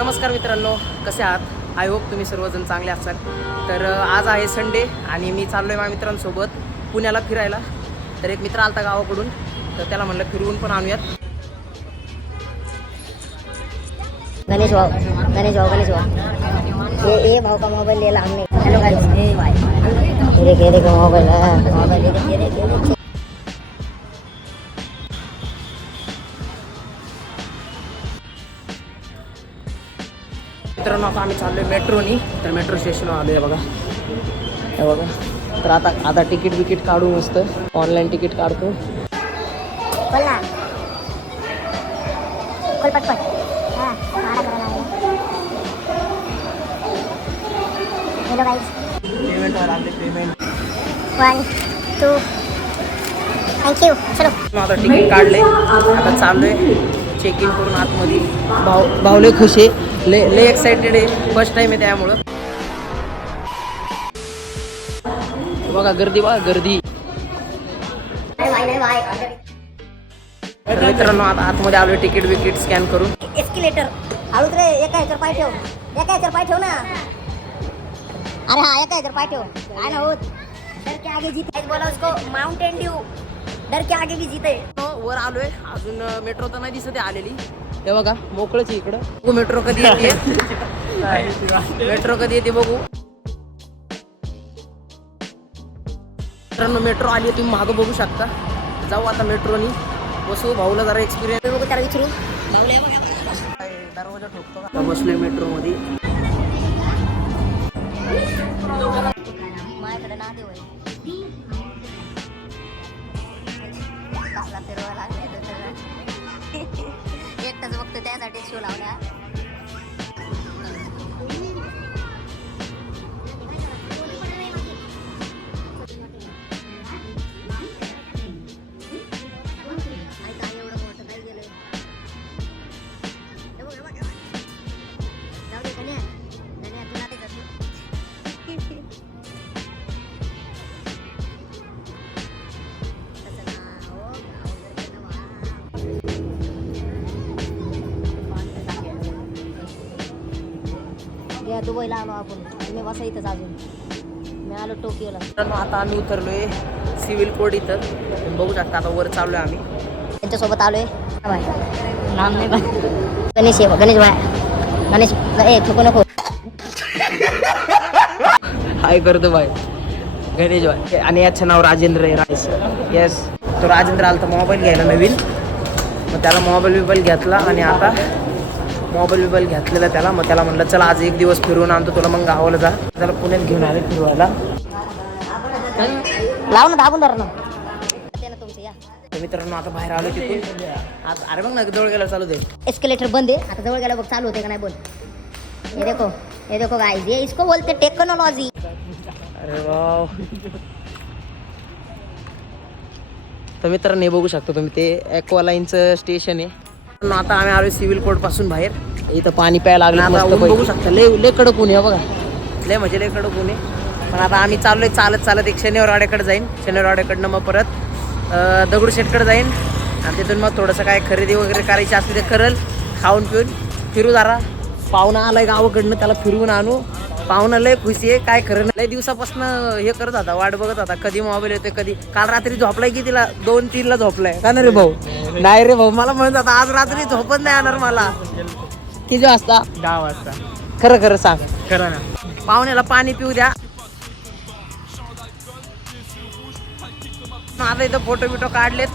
नमस्कार मित्रांनो कसे आहात? आय होप तुम्ही सर्वजण चांगले असाल. तर आज आहे संडे आणि मी चाललो आहे माझ्या मित्रांसोबत पुण्याला फिरायला. तर एक मित्र आलता गावाकडून तर त्याला म्हणलं फिरवून पण आणूयात. गणेश भाऊ गणेश भाऊ गणेश भाऊ. ये ये भाव का मोबाईल लिहिला आम्ही हॅलो हेलो गाइस भाई. मोबाईल मोबाईल मित्रांनो आता आम्ही चाललो आहे मेट्रोनी. तर मेट्रो स्टेशनवर आलो आहे बघा. हे बघा. तर आता आता तिकीट बिकीट काढू मस्त. ऑनलाईन तिकीट काढतो. पेमेंट लागले. Payment one two thank you चलो आता तिकीट काढले आता चाललोय. चेक इन करून आतमध्ये. भाव भावले खुश आहे. ले ले एक्साइटेड आहे. फर्स्ट टाइम आहे त्यामुळं. बघा गर्दी बघा गर्दी. मित्रांनो आता आतमध्ये आलोय तिकीट बिकीट स्कॅन करून. एस्केलेटर हळूच रे एका ह्याच्यावर पाय ठेव. एका ह्याच्यावर पाय ठेव ना. अरे हा एका ह्याच्यावर पाय ठेव. काय ना होत. डर के आगे जीत. बोला उसको माउंटेन ड्यू डर के आगे भी जीते. वर आलोय. अजून मेट्रो तर नाही दिसत आहे आलेली. हे बघा मोकळच आहे इकडं. बघू मेट्रो कधी येते. मेट्रो कधी येते बघू. मित्रांनो मेट्रो आली तुम्ही मागं बघू शकता. जाऊ आता मेट्रोनी बसू भाऊला जरा एक्सपिरियन्स बघू त्याला विचारू. दरवाजा ठोकतो बसलोय मेट्रो मध्ये Chưa. दुबईला आलो आपण मी बसा इथंच अजून मी आलो टोकियोला आता आम्ही उतरलोय सिव्हिल कोड इथं बघू शकता आता वर चाललोय आम्ही त्यांच्यासोबत आलोय बाय नाम नाही गणेश आहे गणेश बाय गणेश ए थुकू नको हाय करतो भाई गणेश भाई आणि याचं नाव राजेंद्र आहे राजेश येस तो राजेंद्र आला तर मोबाईल घ्यायला नवीन मग त्याला मोबाईल बिबाईल घेतला आणि आता मोबाईल बिबाईल घेतलेला त्याला. मग त्याला म्हणलं चला आज एक दिवस फिरवून आणतो तुला मग गावाला जा. त्याला पुण्यात घेऊन आले फिरवायला. लाव ना दाबून धर ना. मित्रांनो आता बाहेर आलो तिथून. आज अरे बघ ना जवळ गेला चालू दे. एस्केलेटर बंद आहे. आता जवळ गेला बघ चालू होते का नाही बोल. हे देखो हे देखो गाइस ये इसको बोलते टेक्नोलॉजी अरे वाव. तर मित्रांनो हे बघू शकता तुम्ही ते ॲक्वालाईनचं स्टेशन आहे. आता आम्ही आलो सिव्हिल कोर्टपासून बाहेर. इथं पाणी प्यायला लागलं बघू शकता लय लय कडक ऊन आहे बघा. लय म्हणजे लय कडक ऊन आहे. पण आता आम्ही चाललोय चालत चालत एक शनिवारवाड्याकडे जाईन. शनिवारवाड्याकडनं मग परत दगडूशेठकडे जाईन. आणि तिथून मग थोडंसं काय खरेदी वगैरे करायची असली ते करल खाऊन पिऊन. फिरू जरा. पाहुणा आलाय गावाकडनं त्याला फिरवून आणू. पाहुणा लय खुशी आहे काय खरं नाही. लय दिवसापासून हे करत होता वाट बघत होता कधी मोबाईल येतोय कधी. काल रात्री झोपलाय की तिला? दोन तीन ला झोपलाय. का ना रे भाऊ? नाही रे भाऊ मला म्हणत होता आज रात्री झोपत नाही येणार मला. किती वाजता? दहा वाजता. खरं खरं सांग. खरं ना. पाहुण्याला पाणी पिऊ द्या. आता इथं फोटो बिटो काढलेत.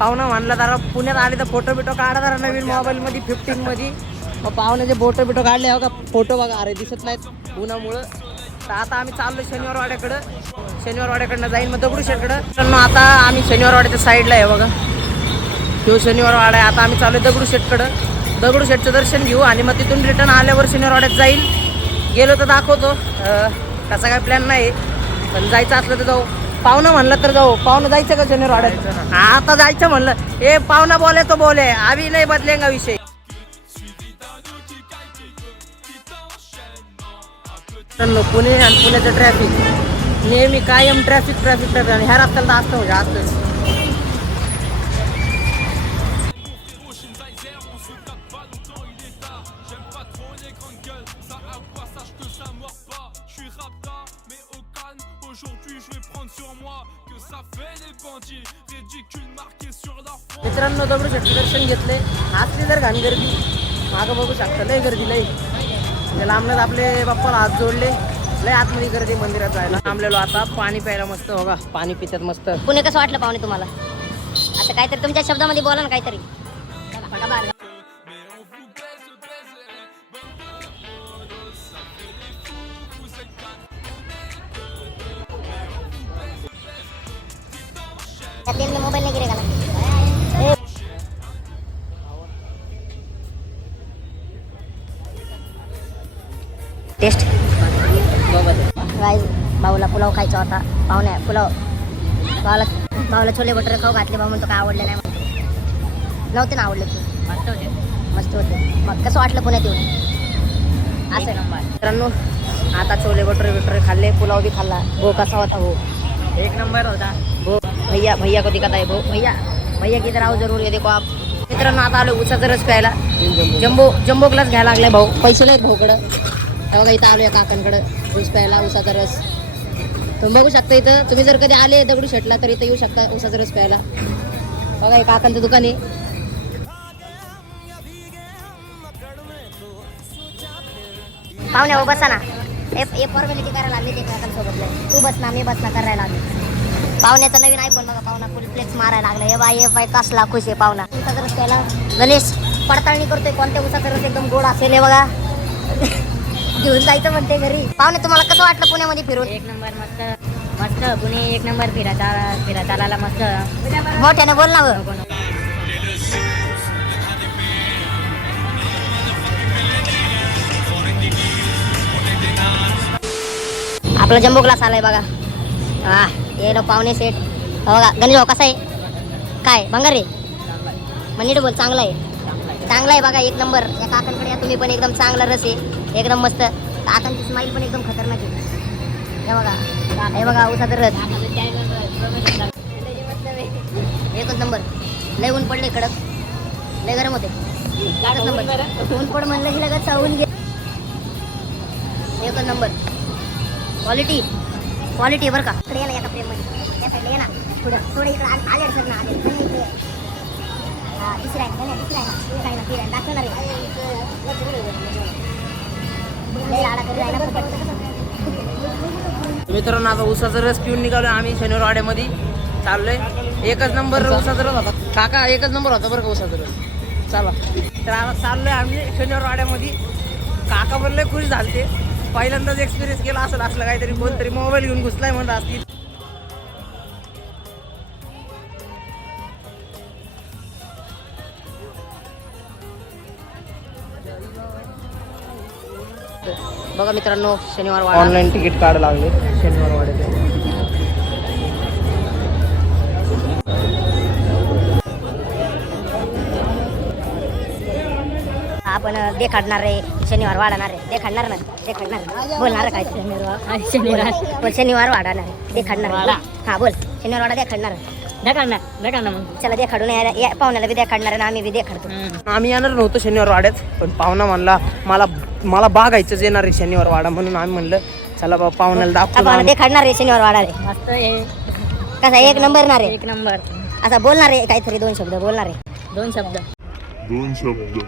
पाहुणा म्हणला जरा पुण्यात आले तर फोटो बिटो काढा जरा नवीन मोबाईल मध्ये फिफ्टीन मध्ये. मग पाहुण्याचे फोटो बिटो काढले हो का फोटो बघा. अरे दिसत नाहीत उन्हामुळं. तर आता आम्ही चाललो शनिवार वाड्याकडं शनिवार वाड्याकडनं जाईन मग दगडूशेठकडं. मग आता आम्ही शनिवार वाड्याच्या साईडला आहे बघा. तो शनिवार वाडा आहे. आता आम्ही चालू आहे दगडूशेठकडं. दगडूशेठचं दर्शन घेऊ आणि मग तिथून रिटर्न आल्यावर शनिवार वाड्यात जाईल. गेलो तर दाखवतो. कसा काय प्लॅन नाही पण जायचं असलं तर जाऊ. पाहुणं म्हणलं तर जाऊ. पाहुणं जायचं का शनिवार वाड्यात हा, आता जायचं म्हणलं. हे पाहुणा बोले तो बोले आम्ही नाही बदलेंगा विषय. पुणे आणि पुण्याचं ट्रॅफिक नेहमी कायम ट्रॅफिक ट्रॅफिक ट्रॅफिक आणि ह्या रस्त्याला असतं म्हणजे असतं मित्रांनो दगडूशेठ दर्शन घेतले असली जर घाण गर्दी मागं बघू शकता नाही गर्दी नाही त्या लांबनच आपले बाप्पाला हात जोडले. लय आतमध्ये गर्दी मंदिरात जायला. थांबलेलो आता. पाणी प्यायला मस्त बघा. पाणी पितात मस्त. पुणे कसं वाटलं पाहुणे तुम्हाला? असं काहीतरी तुमच्या शब्दामध्ये बोला ना काहीतरी. भाऊला पुलाव खायचा होता. पाहुण्या पुलाव. भावाला भावाला छोले बटर खाऊ घातले भाऊ म्हणतो काय आवडलं नाही म्हणतो नव्हते ना आवडले तू. मस्त होते. मस्त होते. मग कसं वाटलं पुण्यात येऊन? असं नंबर. मित्रांनो आता छोले भटुरे बिटुरे खाल्ले पुलाव भी खाल्ला. हो कसा होता हो एक नंबर होता. हो भैया भैया को दिखत आहे भाऊ भैया भैया की इधर आओ जरूर ये देखो आप. मित्रांनो आता आलो उसाचा रस प्यायला. जम्बो जम्बो ग्लास घ्यायला लागलाय भाऊ. पैसे नाहीत भाऊकडं. हे बघा इथं आलो या काकांकडं. ऊस प्यायला उसाचा रस. तुम्ही बघू शकता इथं. तुम्ही जर कधी आले दगडू शेटला तर इथं येऊ शकता ऊसाचा रस प्यायला. बघा हे काकांचं दुकान आहे. पाहुण्या हो बसा ना. हे फॉर्मॅलिटी करायला लागली ते काकांसोबत तू बस ना मी बस ना करायला लागले. पाहुण्याचा नवीन आयफोन बघा पाहुणा फुल फ्लेक्स मारायला लागला. हे बाय हे बाय कसला खुश आहे पाहुणा. उसाचा रस प्यायला. गणेश पडताळणी करतोय. कोणत्या उसाचा रस एकदम गोड असेल हे बघा. घेऊन जायचं म्हणते घरी. पाहुणे तुम्हाला कसं वाटलं पुण्यामध्ये फिरून? एक नंबर मस्त. मस्त. पुणे एक नंबर फिरा फिरा चालायला मस्त. मोठ्याने बोल ना हो. आपला जम्बो ग्लास आलाय बघा. हा ये लो पाहुणे सेट. हा बघा गणेश भाऊ कसा आहे? काय भंगार रे मग नीट बोल चांगला आहे. चांगला आहे बघा एक नंबर. या काकांकडे या तुम्ही पण एकदम चांगला रस आहे. एकदम मस्त. काकांची स्माईल पण एकदम खतरनाक आहे. हे बघा. हे बघा उसाचा रस. एकच नंबर. लय ऊन पडले कडक. लय गरम होते एकच नंबर. ऊन पड म्हणलं की लगत चावून घे. एकच नंबर. क्वालिटी क्वालिटी बरं का. इकडे ये ना एका फ्रेममध्ये त्या साईडला ये ना. पुढं. थोडं इकडं आले सर ना आले पण नाही तिसरा आहे तिसरा आहे ना. तिसरा आहे ना दाखवणार आहे. मित्रांनो आता उसाचा रस पिऊन निघालो आम्ही शनिवार वाड्यामध्ये. चाललोय. एकच नंबर उसाचा रस होता. काका एकच नंबर होता बरं का उसाचा रस चला. तर आता चाललोय आम्ही शनिवार वाड्यामध्ये. काका लय खुश झालते. पहिल्यांदाच एक्सपिरियन्स केला असेल असलं काहीतरी कोणतरी मोबाईल घेऊन घुसलाय म्हणत असतील. बघा मित्रांनो शनिवार ऑनलाईन तिकीट काढ लागले. शनिवार वाड्याचे आपण देखाडणार आहे. शनिवार वाढणार आहे. देखाडणार ना? देखाडणार. बोलणार काय शनिवार बोल. शनिवार वाढणार आहे. देखाडणार हा बोल. शनिवार वाडा देखाडणार. देखा ना देखा ना मग. चला देखाडून पाहुण्याला बी देखाडणार आणि आम्ही बी देखाडतो. आम्ही येणार नव्हतो शनिवार वाड्यात पण पाहुणा म्हणला मला मला बागायचंच येणार आहे शनिवार वाडा म्हणून आम्ही म्हणलं चला बाबा पाहुण्याला दाखवू देखाडणार आहे शनिवार वाडा रे. मस्त कसा एक नंबर ना रे. एक नंबर. असा बोलणार आहे काहीतरी दोन शब्द बोलणार आहे. दोन शब्द. दोन शब्द.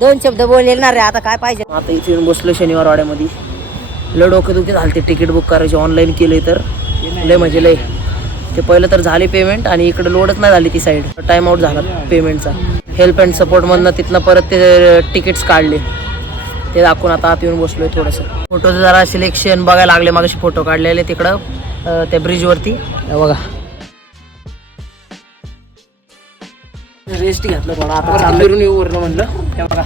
दोन शब्द बोलणार रे आता काय पाहिजे? आता इथे येऊन बसलो शनिवार वाड्यामध्ये. लय डोके दुखे झालते तिकीट बुक करायचे ऑनलाईन केले तर. लय म्हणजे लय. ते पहिलं तर झाले पेमेंट आणि इकडे लोडच नाही झाली ती साईड टाइम आउट झाला पेमेंटचा हेल्प अँड सपोर्टमधनं तिथनं परत ते तिकीट्स काढले. ते दाखवून आता आत येऊन बसलोय थोडंसं. फोटोचं जरा सिलेक्शन बघायला लागले मागाशी फोटो काढलेले तिकडं त्या ब्रिजवरती बघा. रेस्ट घेतलं थोडा. आता चालून येऊ वरनं म्हणलं. बघा.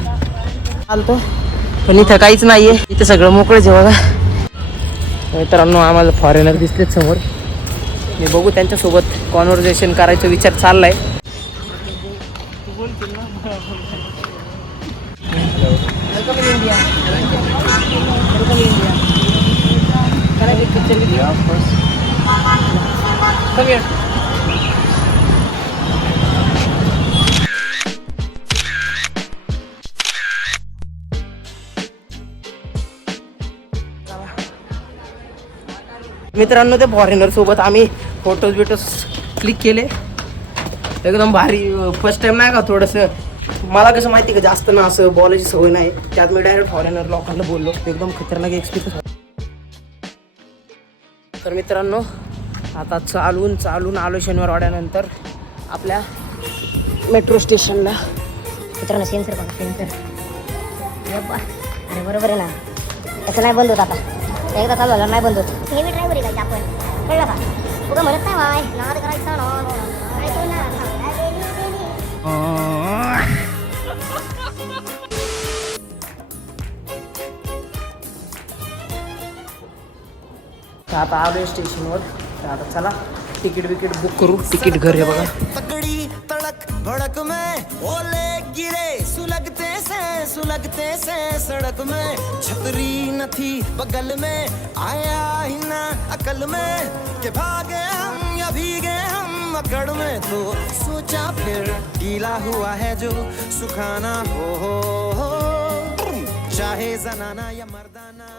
चालतो पण इथं काहीच नाहीये. इथं सगळं मोकळंच आहे बघा. मित्रांनो आम्हाला फॉरेनर दिसलेत समोर मी बघू त्यांच्यासोबत कॉन्व्हर्सेशन करायचा विचार चाललाय मित्रांनो ते फॉरेनर सोबत आम्ही फोटोज बिटोज क्लिक केले. एकदम भारी फर्स्ट टाइम नाही का थोडंसं? मला कसं माहिती का जास्त ना असं बोलायची सवय नाही. त्यात मी डायरेक्ट फॉरेनर लोकांना बोललो. एकदम खतरनाक एक्सपिरियन्स तर मित्रांनो आता चालून चालून आलो शनिवार वाड्यानंतर आपल्या मेट्रो स्टेशनला मित्रांनो सेन्सर बघा सेन्सर अरे बरोबर आहे ना. त्याचं नाही बंद होत आता. एकदा चालू झालं नाही बंद होत. हेवी ड्रायव्हर आपण? कळलं का? म्हणत नाही बाय नाद करायचं ना आता. आलोय स्टेशनवर. तर आता चला तिकीट बिकीट बुक करू. तिकीट घर आहे बघा. तकड़ी तड़क भड़क में ओले गिरे सुलगते से सुलगते से सड़क में। छतरी न थी बगल में। आया ही ना अकल में के भागे हम या भीगे हम अकड़ में। तो सोचा फिर गीला हुआ है जो सुखाना हो, हो, हो। चाहे जनाना या मर्दाना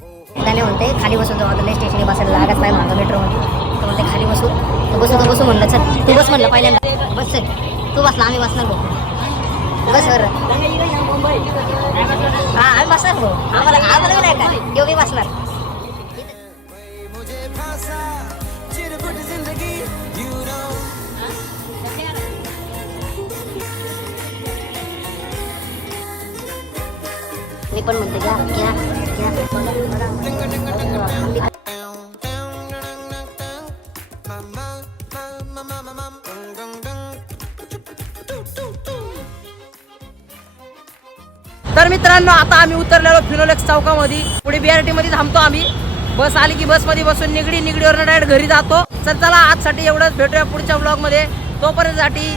हो, हो। त्याने म्हणते खाली बसून जाऊ आता स्टेशन बसायला लागत नाही मागं मेट्रोमध्ये तो म्हणते खाली बसू तू बसू तू बसू म्हणलं चल. तू बस म्हणलं पहिल्यांदा. बस चल. तू बसला आम्ही बसणार बघ. बस वर हा आम्ही बसणार भाऊ. आम्हाला आम्हाला नाही का बसणार. मी पण म्हणते घ्या घ्या घ्या तर मित्रांनो आता आम्ही उतरलेलो फिनोलेक्स चौकामध्ये. पुढे बीआरटी मध्ये थांबतो आम्ही. बस आली की बसमध्ये बसून निगडी निगडीवर डायरेक्ट घरी जातो. तर चला आजसाठी एवढंच. भेटूया पुढच्या ब्लॉगमध्ये. तोपर्यंत साठी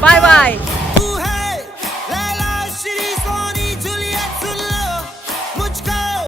बाय बाय